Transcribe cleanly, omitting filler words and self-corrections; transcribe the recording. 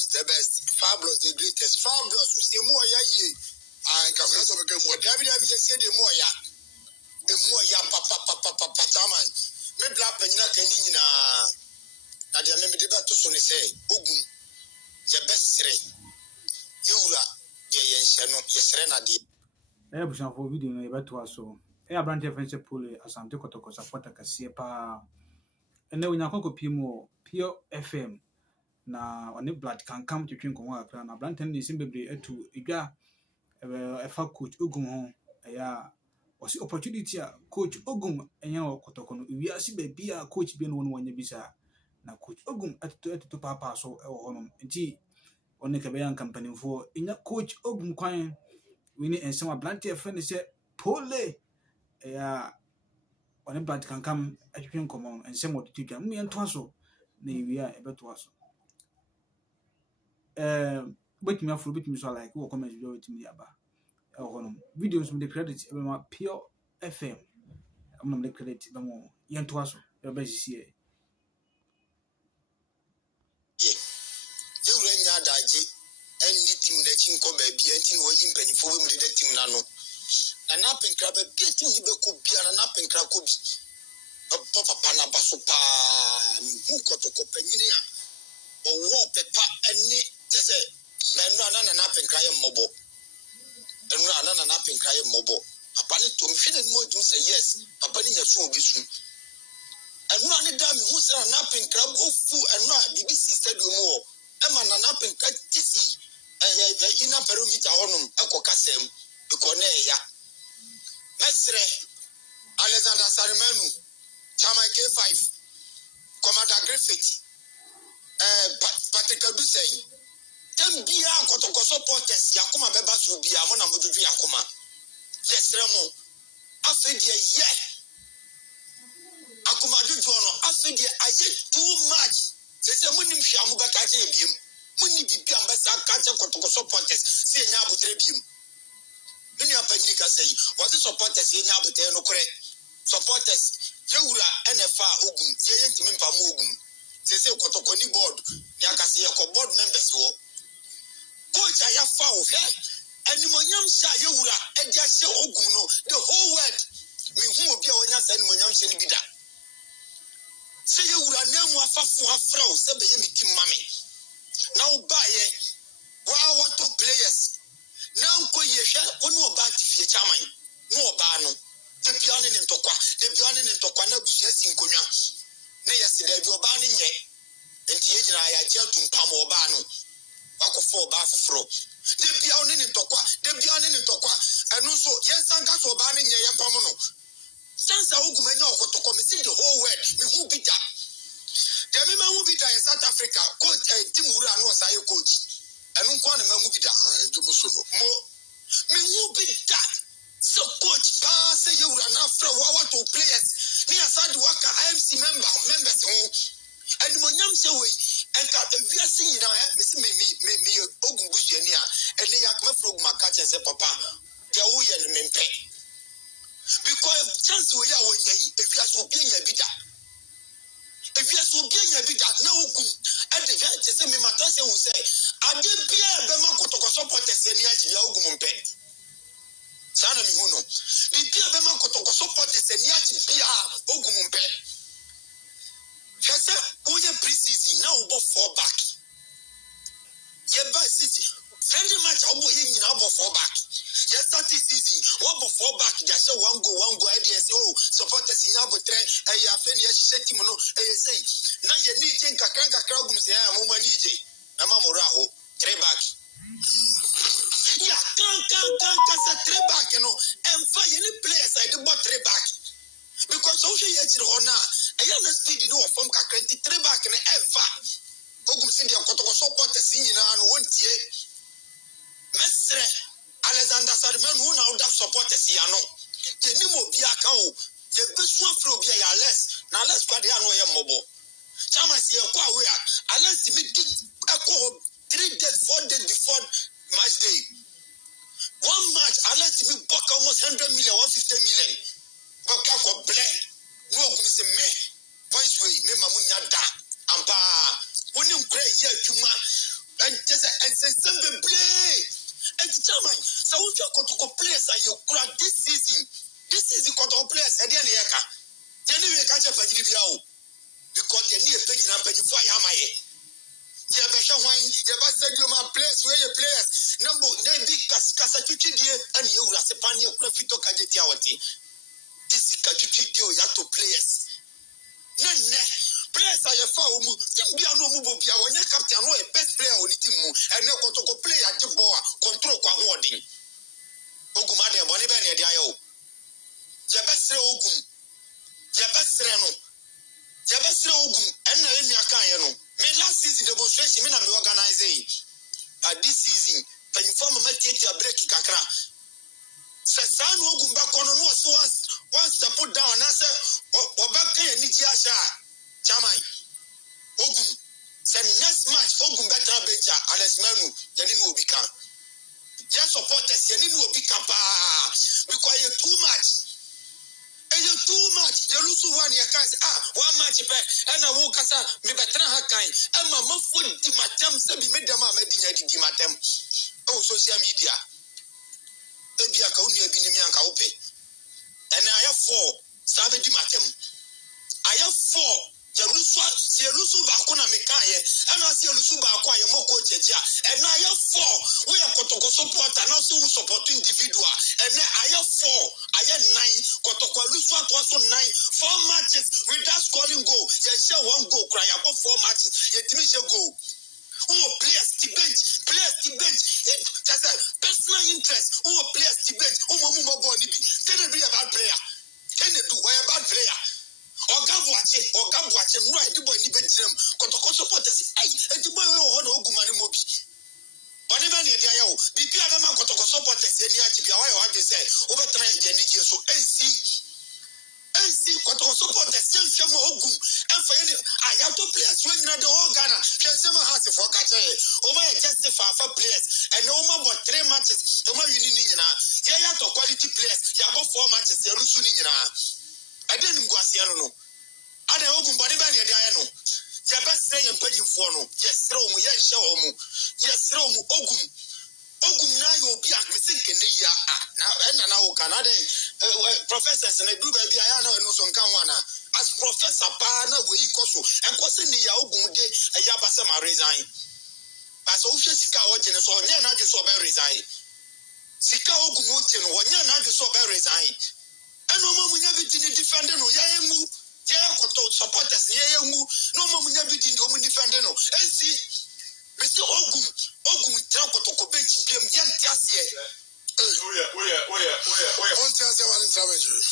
Fabulous, the best. Fabulous, the greatest. Fabulous, we say more ye. And can also become more. David, I just said the more ya. The more ya, papa, taman. Maybe black penina canina. And the member debate to say, Ogun, the best three. You are, yes, Serena. Busan for video no yebeto aso. Abrante fense pole asante kotoko supporter kase pa. Ene onyankoko pimo Pure FM na one blood can come to twin konwa akra na abrante ne sim bebre etu edwa efa coach Ogum ho ya wasi opportunity a coach Ogum enya kotoko no wiase ba bia coach bi no won wanya bisa na coach Ogum eto papa so e wo honom nti one ke be yan company fo enya coach Ogum kwan we need and some abrante friend say pole ya one blood can come atwin komo and some what to do me ento aso na wi a ebeto aso betimi afro betimi so like wo comment video betimi aba e ho videos with the credit e ma Pure FM am the credit ba mo yento aso e ba sisi e you renya daji any team na chinko ba bia nti no yi mpanifo we mu de team na no na penkra ba bia team ni be ko bia na penkra ko bi papa na baso pa mi hu kotoko panyini a owo pepa ani tese na enu na penkra ye mmobo enu na penkra ye mmobo papa ni to mi hwede mo dum say yes papa ni nyaso obi su enu ani da mi hu say na penkra ofu enu a BBC stadium wo ema na penkra tisi ina perimeter honum ekoka sem because na ya mesre Alexander Sarimenu Chama K5 Commander Griffith Patrick Abusei Tembia kotoko supporters yakoma beba so bia mo na modudu yakoma yesre mo afedie ye akoma dudu no afedie aye too much sese munim hwamu beka che biem muni bibia mbesa ka che kotoko supporters se nya abutre biem mini apanyi ka sei what supporters ye nya abutre no kore supporters yewura NFA Ogum ye ntimi mpamu Ogum sese kotoko ni board ni akase ye ko board members wo coach ayafa wo he animonyam sha yewura edia hye Ogum no the whole world me hu obi a wonya sa animonyam hye ni bida se yewura nemu afafo afrao se be ye miti mame na wo ba ye wa what players na nko ye hwe onu oba tifie chairman no oba no de biane ni ntokwa na busia sinkonwa na yesida bi oba ne nye enti yegyina ya gye tumpam oba no wakofo oba foforo de biane ni ntokwa enu so yensanka so oba ne nye yempam no sansa Ogum anya okotoko me see the whole world me hu bida de me ma hu bida in South Africa coach team wura no say coach enu nko na ma hu bida jomo so no mo me hu bida so coach say you are not from what to players ni aside work IMC members ho and monyam say we and ka eviasi nyina me see me Ogum busuani a and yak ma frog makache say papa dia wo ye ne mempe because chance we ya wo ye eviasi obi nya bida na Ogum and the chance say me mata say we say ade bia be ma kotoko supporters ni achi ya Ogum mpe sana mi huno bibia be man kotoko supporters ni achi bia Ogum mpe hese oye pre-season na obo 4 back ye ba city friendly match obo ye nyina obo 4 back ye start season obo 4 back ja say one go idea say oh supporters nya botre ya fe ni ye hye team no say na ye ni je nkakra Ogum say mo ma ni je na ma mo raho 3 back ya kan 3 back no and for any players I do 3 back because so she yet na I am the speed no from ka 23 back na ever Ogum sin dia kotoko supporters nyina no wontie mesre Alexander Sarimenu who now that supporters ya no je ni mo bia ka o je besu afro bia ya less na less kwade anu ye mmobo chama si e kwa we Alex me eko 3 days 4 days before match day one match Alex me buck almost 100 million 150 million buck ko ble no Ogum se me voice way me mamu nya da ampa woni nkra ye adwuma and kotoko players are you crack this season. This is the kotoko players. And then yeka. Then we catch up and you because they need a penny and penny for Yamaye. You have a show wine, you have a stadium and players where your players. Number maybe Casatuchi and you as a pioneer profit of Kajetiawati. This is Katuchi deal, you have to players. None. Players are your foul. Be a no move when your captain know a best player on the team and no kotoko play at the ball, control Kwahwarding. Ogumade, Bonibani, the IO. Jabasre Ogum. Jabasre no. Jabasre Ogum, and Nakayano. May last season demonstration, men are organizing. This season, when you form a material break Kakra. Sasan Ogum back on once to put down and answer Obaka and Nichiasha. Chamai. Ogum. Say next match, Ogum better bencha, Alex Manu, Yaninu Obika. Just supporters, Yaninu Obika, because you're too much. And you're too much. You lose one year, one match, and I walk as a Mibatran Hakai, and my mouth would Dimatem, Sabi Medama, Medina Dimatem. Oh, social media. Maybe I can't be Nimian Kaupe. And I have 4, Sabi Dimatem. I have 4. Yerusu Bakuna Mekaye, and I see Lusu Bakwa, Moko Checha, and I have 4. We are Kotoko support and also support individual, and I have 4. I have 9. Kotoko Lusu also 9. 4 matches without scoring goal. Yensha 1 goal, cry about 4 matches. Yetimisha go. Players to bench. Just a personal interest. Players to bench. Mumu Bonibi. Can it be a bad player? Can it do a bad player? Ogabwache, right? The boy needs them. Kotoko supporters, hey, and the boy will hold Ogumani Mobi. Whatever the IO, BP Adama Kotoko supporters, and Yachi, I have to say, over time, Jenny, so AC Kotoko supporters, still some Ogum, and for any, I have to players when the whole Ghana, Shazama has a forecast, Oma justify for players, and no more but 3 matches, Oma Unina, Yaya to quality players, Yabo 4 matches, Yarusunina. I didn't go as Yano. I don't know about the Diano. Jabas say and paying for no. Yes, Rome, yes, show mu. Yes, Rome, Ogum. Ogum now you'll be at missing in the year. Now, Canada professors and a do baby. I know some Kawana. As Professor Pana, we equal and causing the Ogum day a Yabasama resign. As Osha Sika Origins or Yana just so very resign. Sika Ogumutin or Yana just so very resign. And no more we never did defend no Yamu, Yakoto supporters, Yamu, no more we never did no defend no. And see, Mr. Ogum, Trakoto Bench, Yan Tiasia.